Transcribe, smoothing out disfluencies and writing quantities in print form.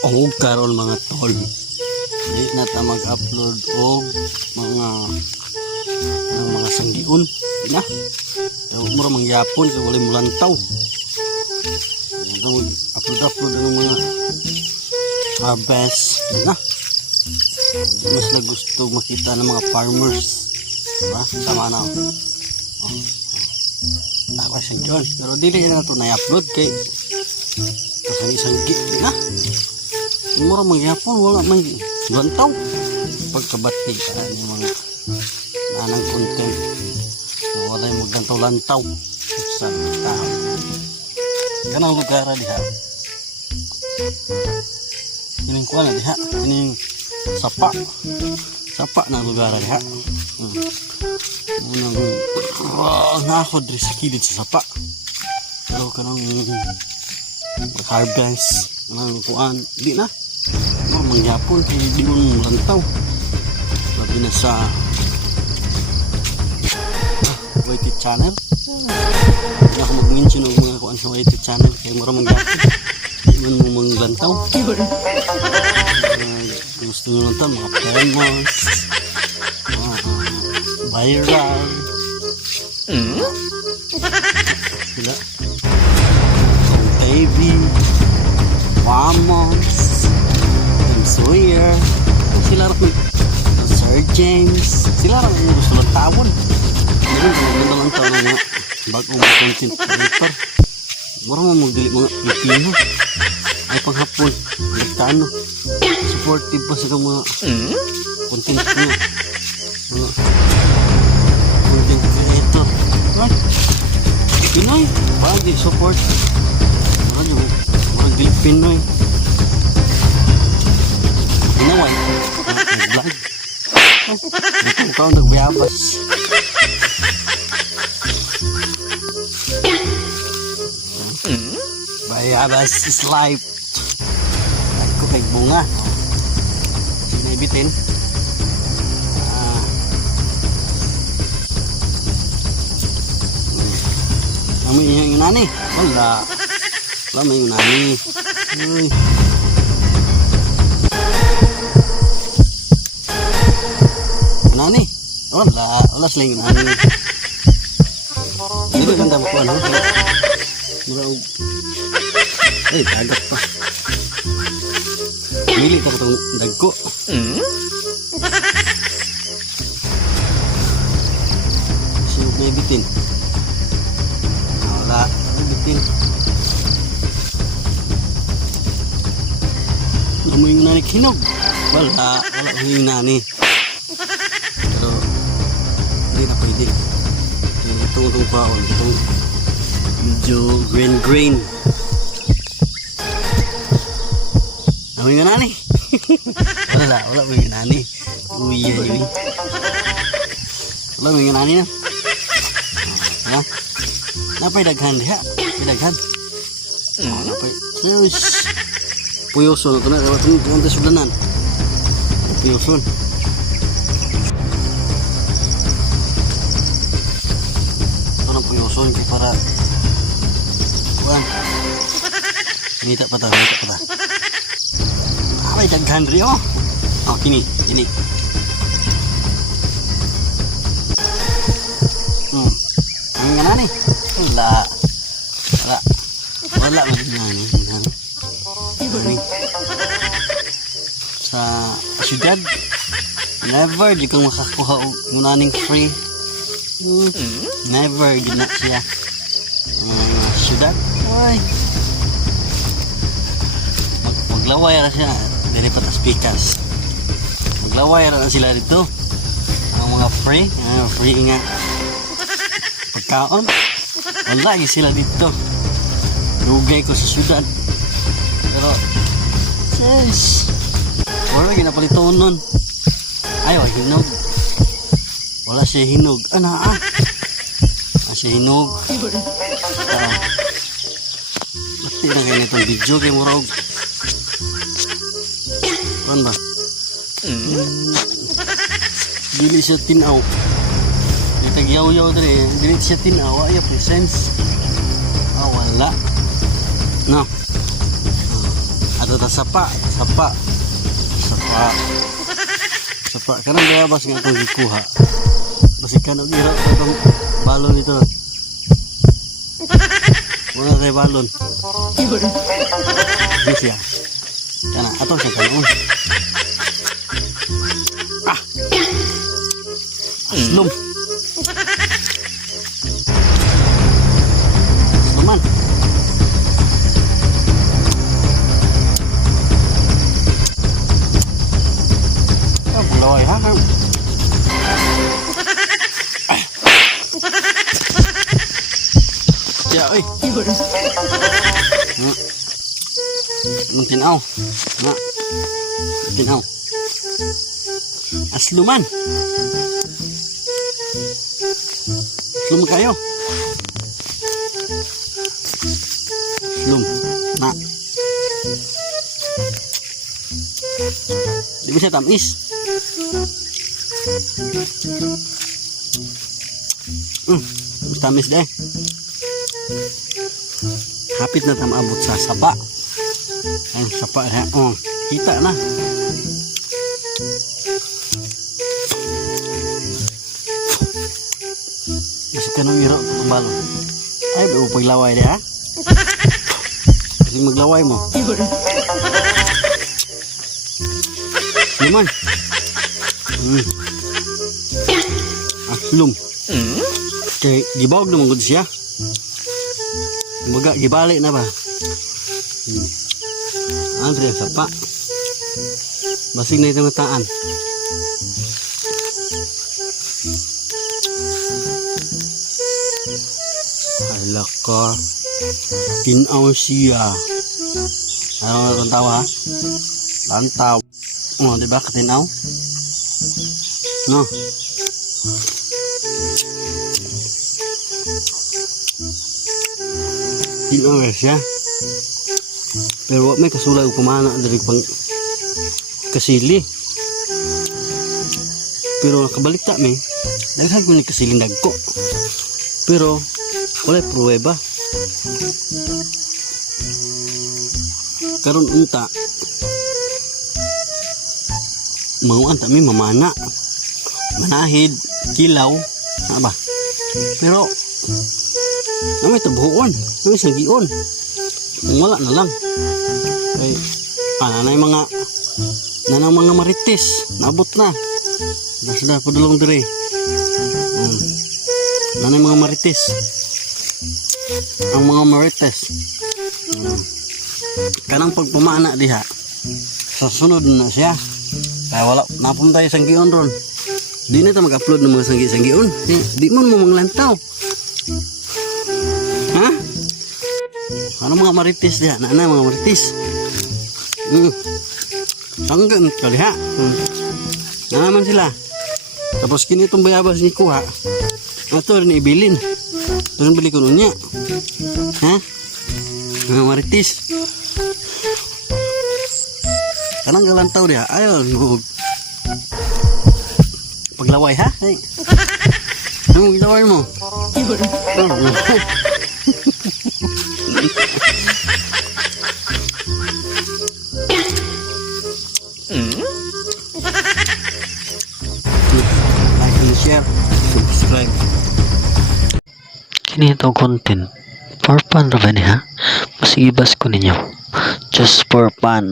O karon mga tol, di na ta mag-upload og mga sanggiun na. Daw mura mangyapon kay wala mo lantaw. Daw upload ng mga harvest na. Mas na gusto makita ng mga farmers. Diba? Tama na. Ako sa John. Pero dili na ito na-upload kay isang git na. Mura mangyapon wala may lantaw. Pagkabatig yung mga nanang content na wala yung maglantaw-lantaw sa tao. Ganang lugar diha. Kining kuha na diha. Kining sapa na lugar diha. Unang nakakod rin sa kilid sa sapa. Pero kanang harvest ng kuan di na mangyapon kay di mo lantaw. Labi na sa YT channel. Hindi ako mag-mention ng mga kuan sa YT channel kay mura mangyapon di mo manglantaw. Gusto nyo lang ito mga famous, viral, sila baby, Wamos, Tim Sawyer, sila rin Sir James, sila rin ang gusto lang tawon. Hindi ko lang tawon na bagong content creator. Mura mo magdili mga Pilipino ay panghapon nagtano supportive pa sa mga content nyo, mga content creator. Right? Pinoy bagay support mga dili Pinoy Pinoy vlog ito ikaw nagbiyabas. Bayabas is life. Ako kay bunga sinaibitin. Amoy yung inani. Wala may inani. Uy. Inani? Wala sila yung inani. Hindi ba ganda mo po ano? Murag. Ay, dagat pa. Milit ako itong dagko. So, may bitin. Wala, may bitin. Ano yung nani kinog? Wala yung nani. Pero, hindi na pwede. Itong paon, itong medyo green. Ano yung nani? wala yung nani. Uy. Wala yung nani na. Napay daghan diha. Daghan. Napay. Serious. Puyoson ito na. Dapat yung sudanan. Puyoson. Ito na puyoson. Kaya para kuhan. Minita pa ta. Ay, daghan rin oh. Oh, kini. Ang nga nani? Wala man nani. Sa syudad, never di kang makakuha og naning free. Never di na siya. Syudad. Ay. Maglaway ra siya. Dili pa taspikas. Maglaway ra sila dito. Ang mga free nga pagkaon. Wala sila dito. Lugay ko sa syudad. Pero sis, wala ginapaliton nun. Ayaw hinog. Wala siya hinog. Siya hinog. Mati na kayo nitong video kay Murag. Ano ba? Dili siya tinaw. Itagyaw-yaw dali. Dili siya tinaw. Ayaw presence. Wala. No. Ato ta sapa. Karena bayabas nga itong gikuha. Basikan og ira itong balon ito. Wala tayo balon. Ini siya. Kana ato siya kanon. Aslum. Asluman. Laway ha kan. Ya oi. Tinaw. Na. Tinaw. Asluman. Aslum kayo. Aslum. Na. Di bisa tamis. Tamis deh. Hapit na tam abot sa sapa. Ay, sapa ha. Oh, kita na. Bisa kanong iro balon. Ay, bago paglaway deh ha. Kasi maglaway mo. Naman. Aslum. Kay gibawag naman gud siya. Kumbaga gibalik na ba? Andre sapa. Basig na itong mataan. Hala ka. Tinaw siya. Ano na itong tawa ha? Lantaw. Oh, diba katinaw? No. Tinaw siya. Pero may kasulay o kumana dari pang kasili. Pero nakabalik ta may. Daghan ko ni kasiling dagko. Pero wala pruweba. Karon unta manguan ta may mamana. Manahid, kilaw, na ba? Pero may tabuon, may sagion. Wala na lang. Ay, nanay mga marites, nabot na. Nasda padulong dire. Nanay mga marites. Ang mga marites. Kanang pagpamana diha. Sa sunod na siya. Kaya wala, napunta yung sanggion ron. Di na ito mag-upload ng mga sanggi-sanggion. Di mo manglantaw. Ha? Ano mga marites diha? Naana mga marites. Sanggan kali ha. Naman sila. Tapos kini itong bayabas ni kuha. Ito rin ibilin. Ito rin bili ko nun niya. Ha? Mga marites. Kanang galantaw dia. Ayon. Paglaway ha? Hey. Ano paglaway mo? Like and share, subscribe. Kini itong content for fun ra ba niya? Masigibas ko ninyo. Just for fun.